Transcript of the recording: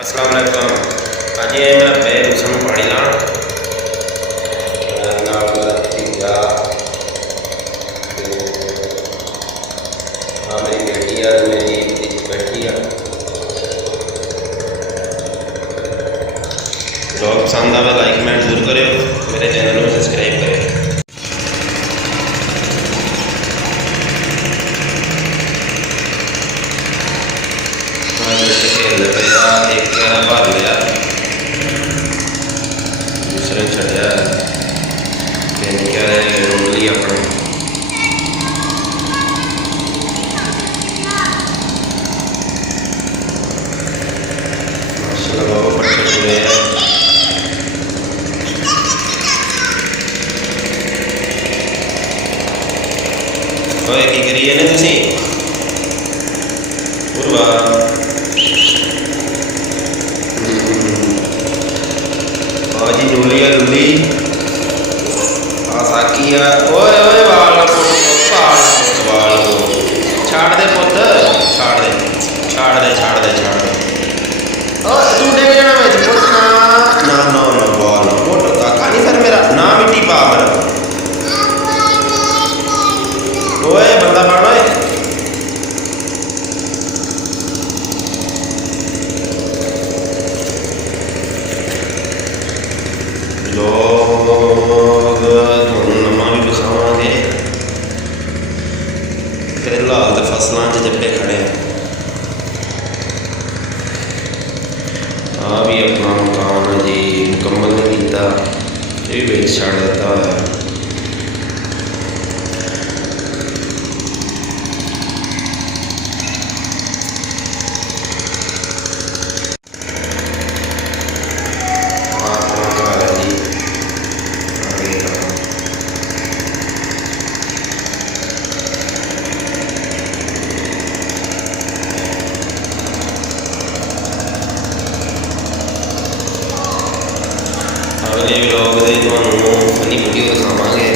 अस्सलाम वालेकुम। अज ये मेरा पैर उसमें पानी लाण तीजा हाँ मेरी बेटी है मेरी बैठी है। ब्लॉग पसंद आवे लाइक कमेंट जरूर करो, मेरे चैनल में सब्सक्राइब करें। एक भर लिया दूसरे छड़िया क्या रोल लिया अपने माशाल्लाह बाबा पट्टे पूरे हैं। ओए की करिए ने तुसी पूर्वा जी डोलिया लुली साकी है। ओए ओए वाल ना पुट वाल छाड़ दे पुत छाड़ दे छाड़ दे छाड़ दे छाड़ दे ओ तू देख जाना मैं पुट ना ना ना ना वाल ना पुट काका नहीं फिर मेरा ना मिट्टी पा मेरा ओए बंदा बन ओए लोग नमा भी दिखावे फिलहाल तो फसलों च जप्पे खड़े हैं। भी अपना मकान है जी मुकम्मल नहीं किया, ये भी बेच छड़ दिता है। अगले व्लॉग में फनी वीडियो दिखावे।